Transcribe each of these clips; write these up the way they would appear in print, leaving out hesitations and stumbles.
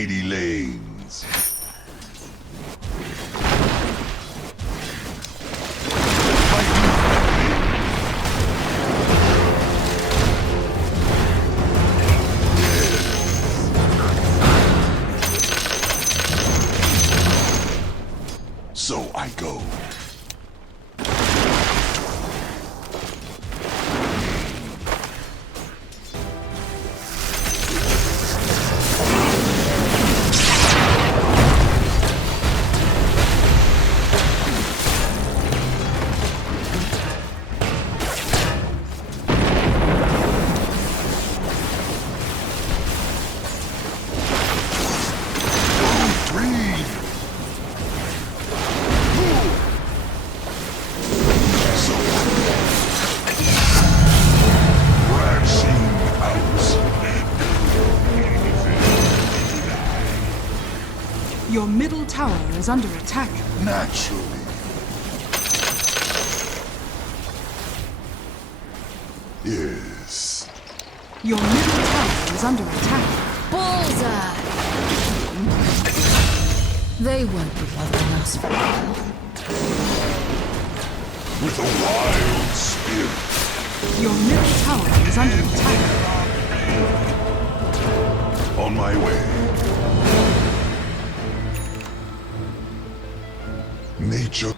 shady lanes. So I go. Your middle tower is under attack. Naturally. Yes. Your middle tower is under attack. Bullseye! They won't be bothering us for a while. With a wild spirit. Your middle tower is under attack. On my way. Nature.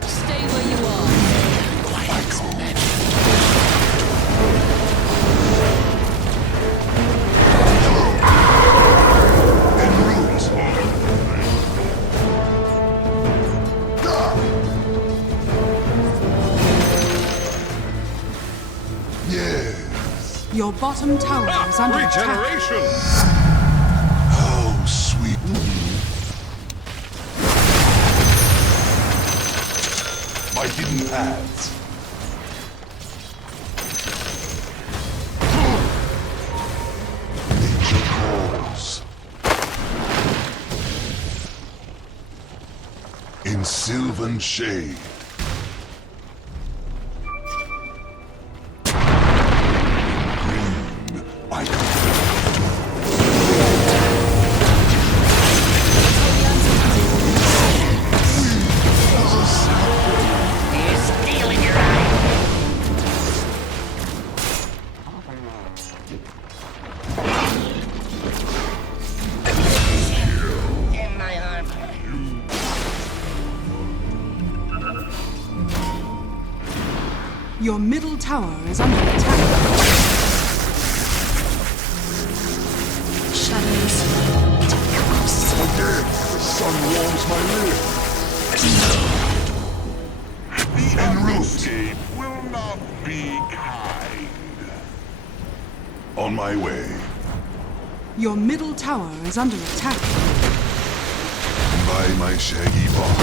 Stay where you are. En route. Yes. Your bottom tower is under attack. Regeneration! How sweet. My hidden paths. Nature calls. In sylvan shade. Green, I Your middle tower is under attack. Shadows. Again, the sun warms my lips. The En route. escape will not be kind. On my way. Your middle tower is under attack. By my shaggy bark.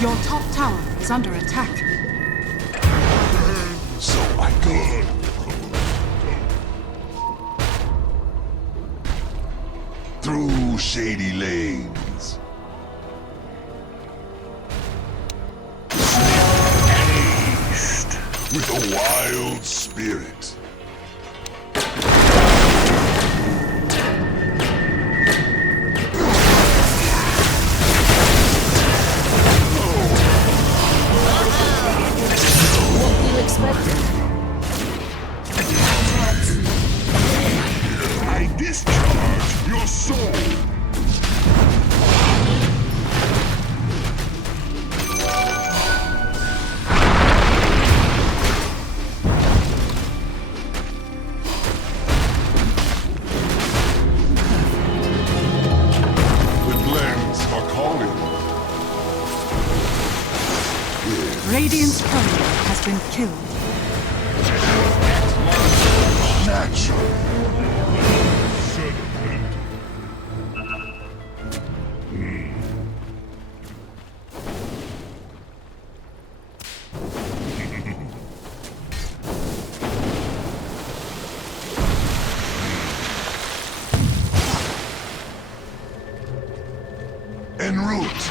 Your top tower is under attack. So I go. Through shady lanes. Haste with a wild spirit. I discharge your soul. The glens are calling. Radiant's courier has been killed. Natural. En route.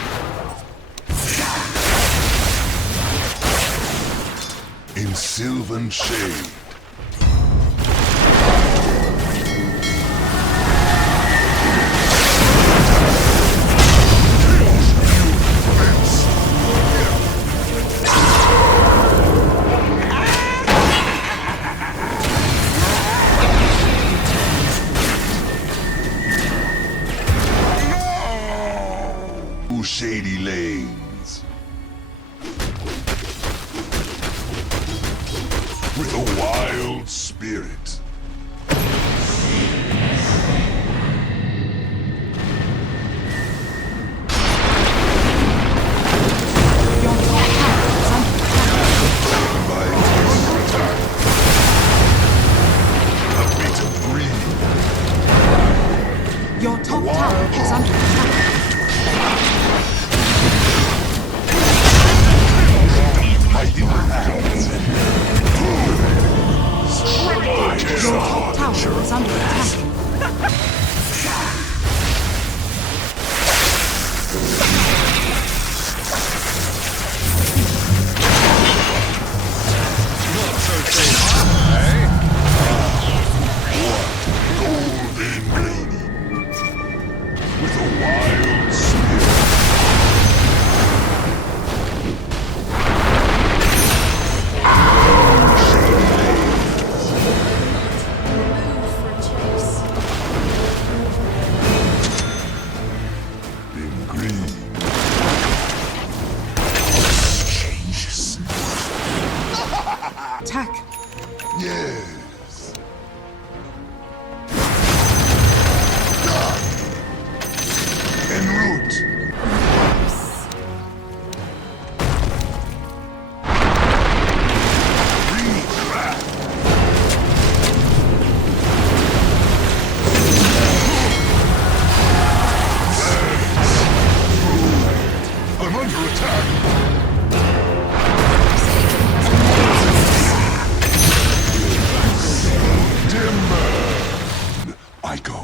sylvan shade. Shady lanes with a wild spirit. Your top tower is under attack. My attack. Help me to breathe. Your top tower is under attack. Mighty hands. Your top tower is under attack. Golden lady with a wild spirit. In green. Changes. Attack. Yes. En route. I'm under attack. Timber. I go.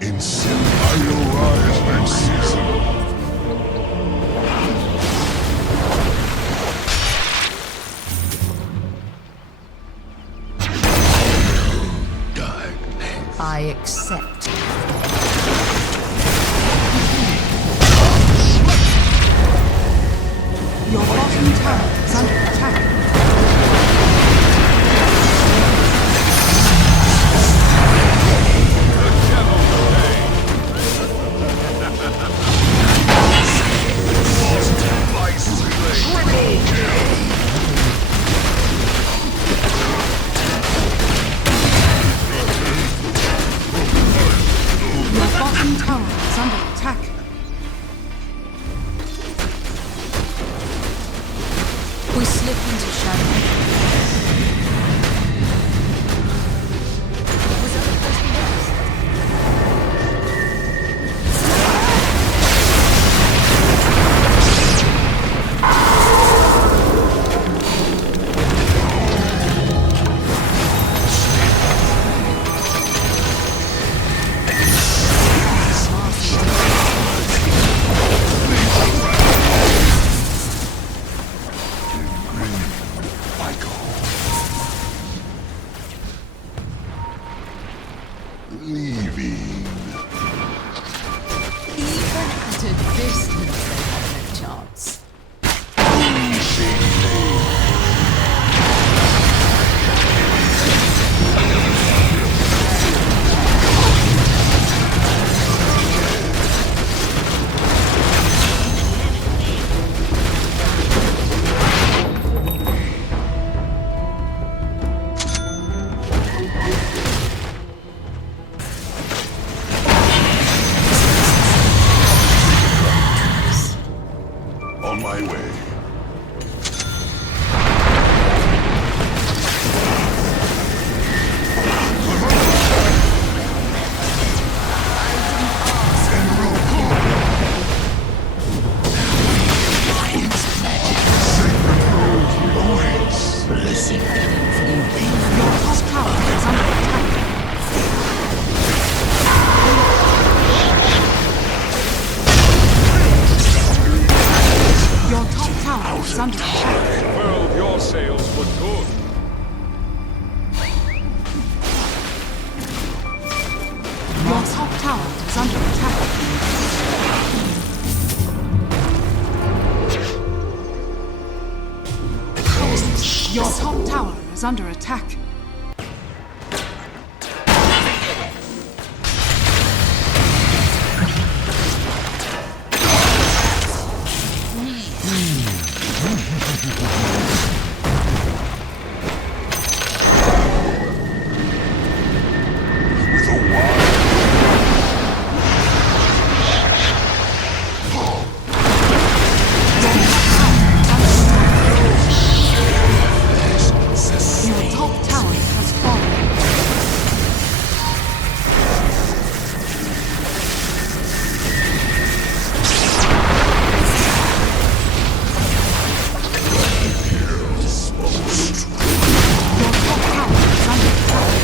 In sin, I will rise and season. I accept. Your bottom tower is under attack. Your bottom tower is under attack. We slip into shadow. Was that the first we lost? I go. Leaving. Even at a distance, they have no chance. Shady lane. Your top tower is under attack. Your top tower is under attack. Your top tower has fallen. Your top tower is under attack.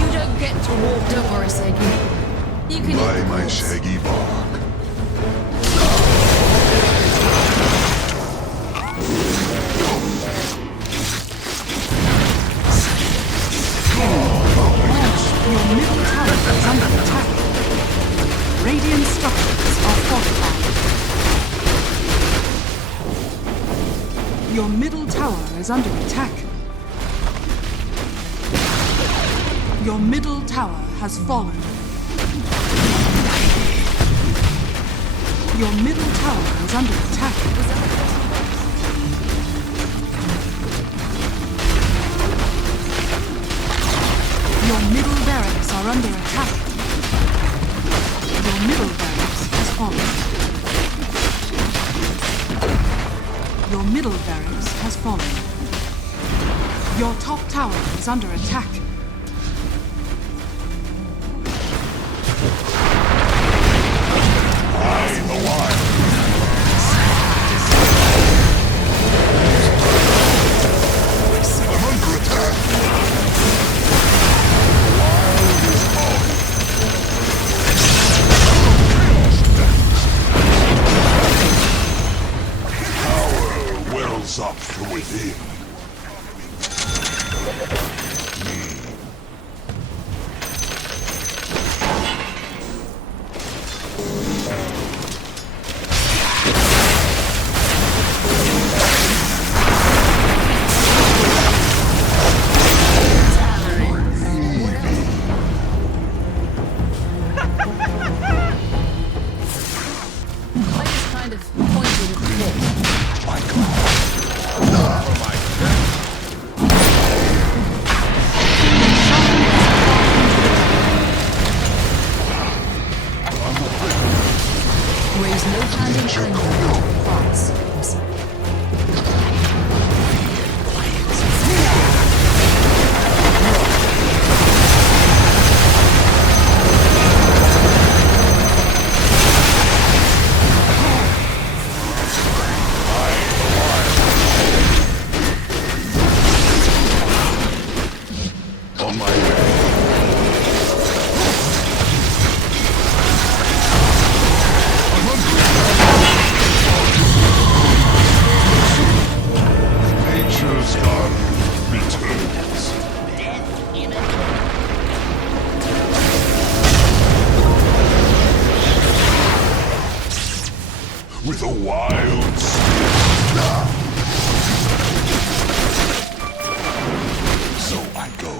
You don't get to walk over us again. You can By eat my the shaggy bark. Your middle tower is under attack. Radiant structures are fortified. Your middle tower is under attack. Your middle tower has fallen. Your middle tower is under attack. Your middle barracks are under attack. Your middle barracks has fallen. Your middle barracks has fallen. Your top tower is under attack. Wells up from within. I just kind of pointed at the pit. My God. Raise no hand in anger. Hearts. On my way. Nature's garden returns. With a wild spirit. So I go.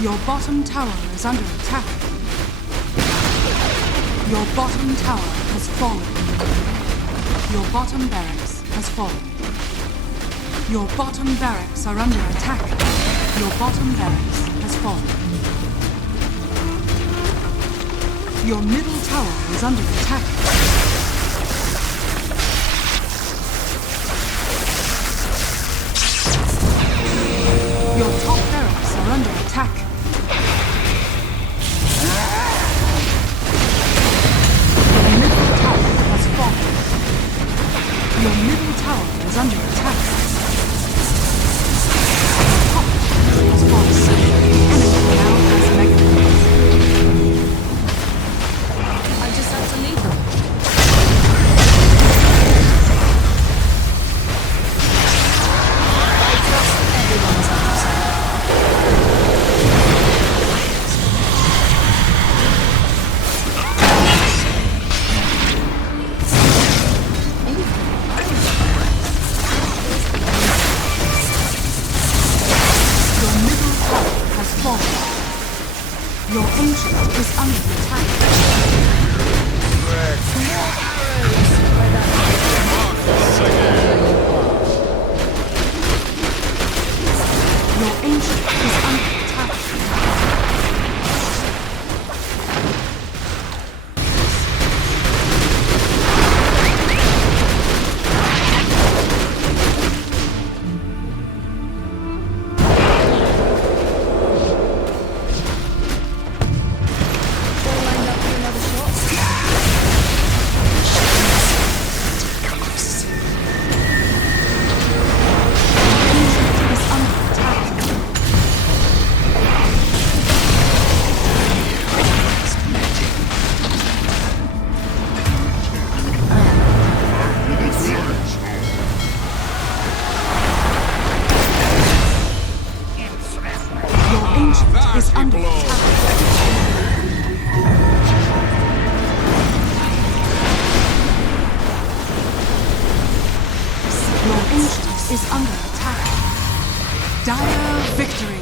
Your bottom tower is under attack. Your bottom tower has fallen. Your bottom barracks has fallen. Your bottom barracks are under attack. Your bottom barracks has fallen. Your middle tower is under attack. Your top barracks are under attack. Your middle tower has fallen. Your middle tower is under attack. Your top barracks has fallen. The enemy now has maiden. I just have to leave them. I trust everyone's answer. Your middle tower has fallen. Your ancient is under attack. Your ancient is under attack. All lined up for another shot. Ancient is under attack. Your ancient is under attack. Your ancient is under attack. Dire victory.